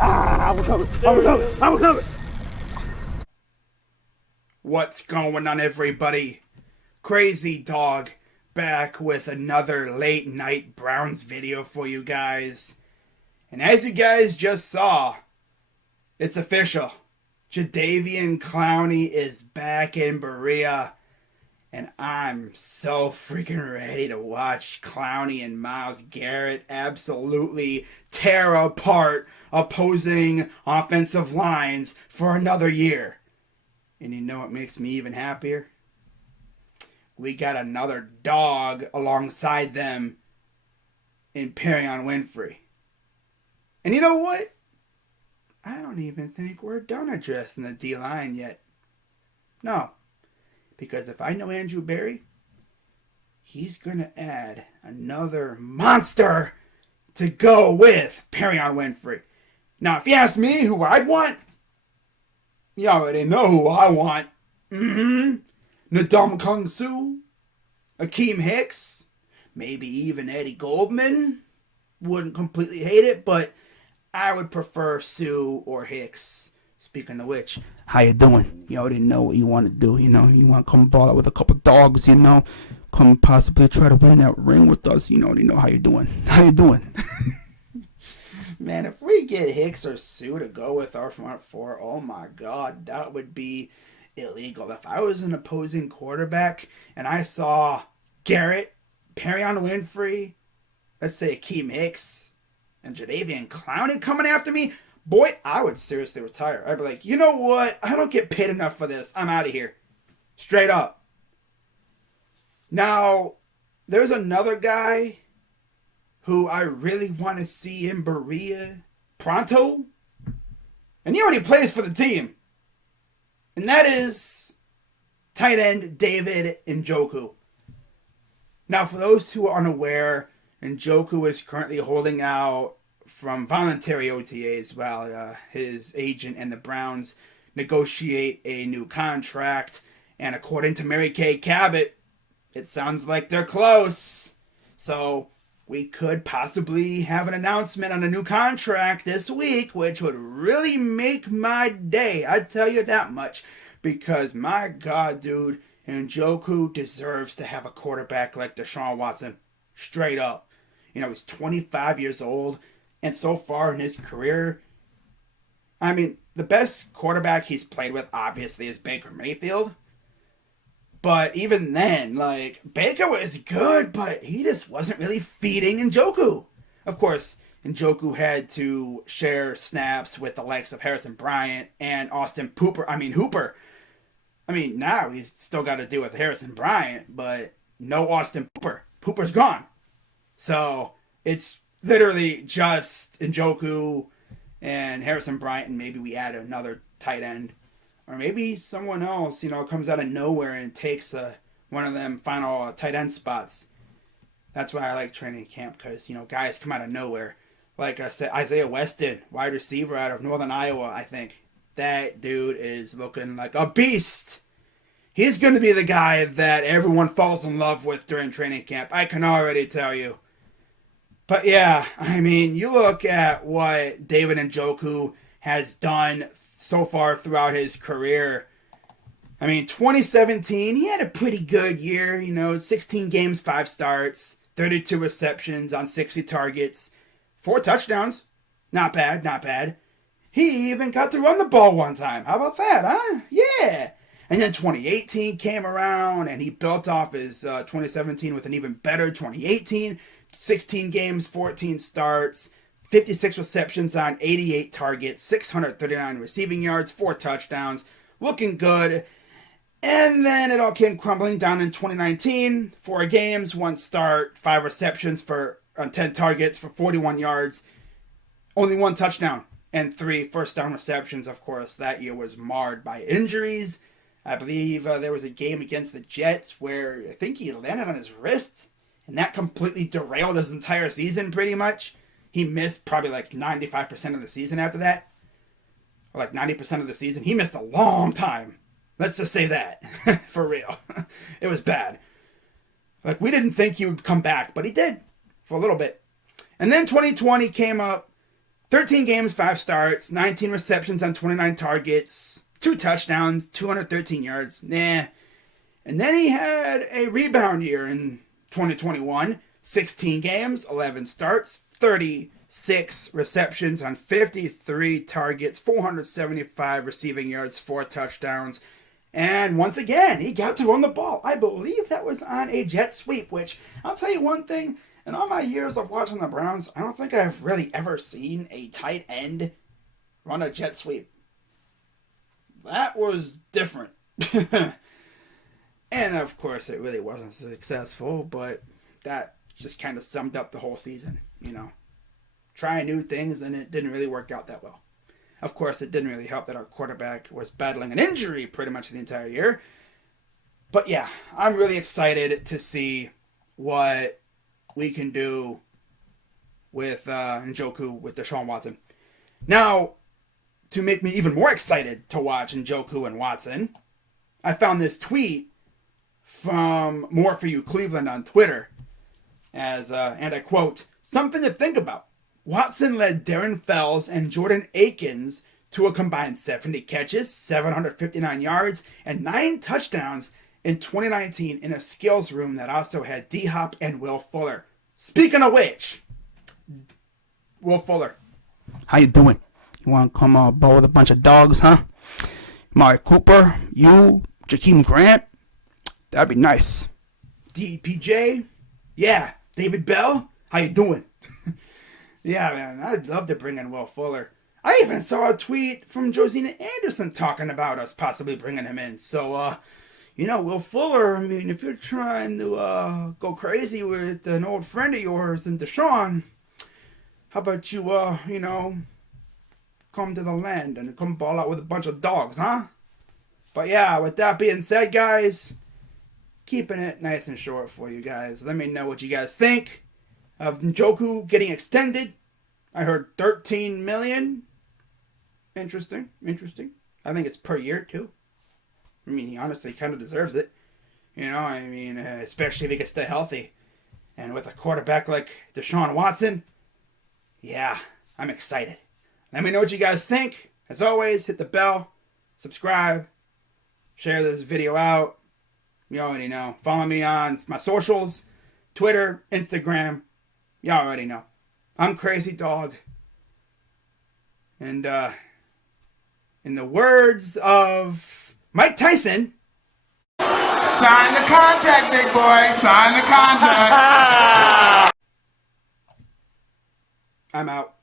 I'm coming. What's going on, everybody? Crazy Dog back with another late night Browns video for you guys. And as you guys just saw, it's official. Jadeveon Clowney is back in Berea. And I'm so freaking ready to watch Clowney and Myles Garrett absolutely tear apart opposing offensive lines for another year. And you know what makes me even happier? We got another dog alongside them in Perion Winfrey. And you know what? I don't even think we're done addressing the D-line yet. No. Because if I know Andrew Berry, he's going to add another monster to go with Perion Winfrey. Now, if you ask me who I'd want, you already know who I want. Ndamukong Kung Su, Akeem Hicks, maybe even Eddie Goldman. Wouldn't completely hate it, but I would prefer Sue or Hicks. Speaking of which, how you doing? You already know what you want to do, you know. You want to come ball out with a couple dogs, you know. Come possibly try to win that ring with us. You already know how you doing. How you doing? Man, if we get Hicks or Sue to go with our front four, oh my God, that would be illegal. If I was an opposing quarterback and I saw Garrett, Perion Winfrey, let's say Akeem Hicks, and Jadeveon Clowney coming after me, boy, I would seriously retire. I'd be like, you know what? I don't get paid enough for this. I'm out of here. Straight up. Now, there's another guy who I really want to see in Berea pronto. And he already plays for the team. And that is tight end David Njoku. Now, for those who are unaware, Njoku is currently holding out from voluntary OTAs while his agent and the Browns negotiate a new contract. And according to Mary Kay Cabot, it sounds like they're close. So we could possibly have an announcement on a new contract this week, which would really make my day. I tell you that much. Because my God, dude, Njoku deserves to have a quarterback like Deshaun Watson. Straight up. You know, he's 25 years old. And so far in his career, I mean, the best quarterback he's played with, obviously, is Baker Mayfield. But even then, like, Baker was good, but he just wasn't really feeding Njoku. Of course, Njoku had to share snaps with the likes of Harrison Bryant and Hooper. I mean, now he's still got to deal with Harrison Bryant, but no Austin Hooper. Hooper's gone. So, it's literally just Njoku and Harrison Bryant, and maybe we add another tight end. Or maybe someone else, you know, comes out of nowhere and takes one of them final tight end spots. That's why I like training camp, because, you know, guys come out of nowhere. Like I said, Isaiah Weston, wide receiver out of Northern Iowa, I think. That dude is looking like a beast. He's going to be the guy that everyone falls in love with during training camp. I can already tell you. But yeah, I mean, you look at what David Njoku has done so far throughout his career. I mean, 2017, he had a pretty good year. You know, 16 games, 5 starts, 32 receptions on 60 targets, 4 touchdowns. Not bad, not bad. He even got to run the ball one time. How about that, huh? Yeah. And then 2018 came around, and he built off his 2017 with an even better 2018. 16 games, 14 starts, 56 receptions on 88 targets, 639 receiving yards, 4 touchdowns. Looking good. And then it all came crumbling down in 2019. 4 games, 1 start, 5 receptions on 10 targets for 41 yards. Only 1 touchdown and 3 first down receptions. Of course, that year was marred by injuries. I believe there was a game against the Jets where I think he landed on his wrist. And that completely derailed his entire season, pretty much. He missed probably like 95% of the season after that. Or like 90% of the season. He missed a long time. Let's just say that. For real. It was bad. Like, we didn't think he would come back, but he did. For a little bit. And then 2020 came up. 13 games, 5 starts, 19 receptions on 29 targets, 2 touchdowns, 213 yards. Nah. And then he had a rebound year in 2021. 16 games, 11 starts, 36 receptions on 53 targets, 475 receiving yards, 4 touchdowns. And once again, he got to run the ball. I believe that was on a jet sweep, which I'll tell you one thing. In all my years of watching the Browns, I don't think I've really ever seen a tight end run a jet sweep. That was different. And of course, it really wasn't successful, but that just kind of summed up the whole season, you know. Trying new things, and it didn't really work out that well. Of course, it didn't really help that our quarterback was battling an injury pretty much the entire year. But yeah, I'm really excited to see what we can do with Njoku, with Deshaun Watson. Now, to make me even more excited to watch Njoku and Watson, I found this tweet from More For You Cleveland on Twitter, and I quote, "Something to think about. Watson led Darren Fells and Jordan Akins to a combined 70 catches, 759 yards, and 9 touchdowns in 2019 in a skills room that also had D-Hop and Will Fuller." Speaking of which, Will Fuller, how you doing? You want to come bowl with a bunch of dogs, huh? Mari Cooper, you, Jakeem Grant, that'd be nice. DPJ, yeah. David Bell, how you doing? Yeah, man, I'd love to bring in Will Fuller. I even saw a tweet from Josina Anderson talking about us possibly bringing him in. So, Will Fuller, I mean, if you're trying to go crazy with an old friend of yours and Deshaun, how about you, come to the land and come ball out with a bunch of dogs, huh? But yeah, with that being said, guys, keeping it nice and short for you guys. Let me know what you guys think of Njoku getting extended. I heard 13 million. Interesting. I think it's per year, too. I mean, he honestly kind of deserves it. Especially if he can stay healthy. And with a quarterback like Deshaun Watson, yeah, I'm excited. Let me know what you guys think. As always, hit the bell, subscribe, share this video out. You already know. Follow me on my socials, Twitter, Instagram. You already know. I'm Crazy Dog. And in the words of Mike Tyson, sign the contract, big boy. Sign the contract. I'm out.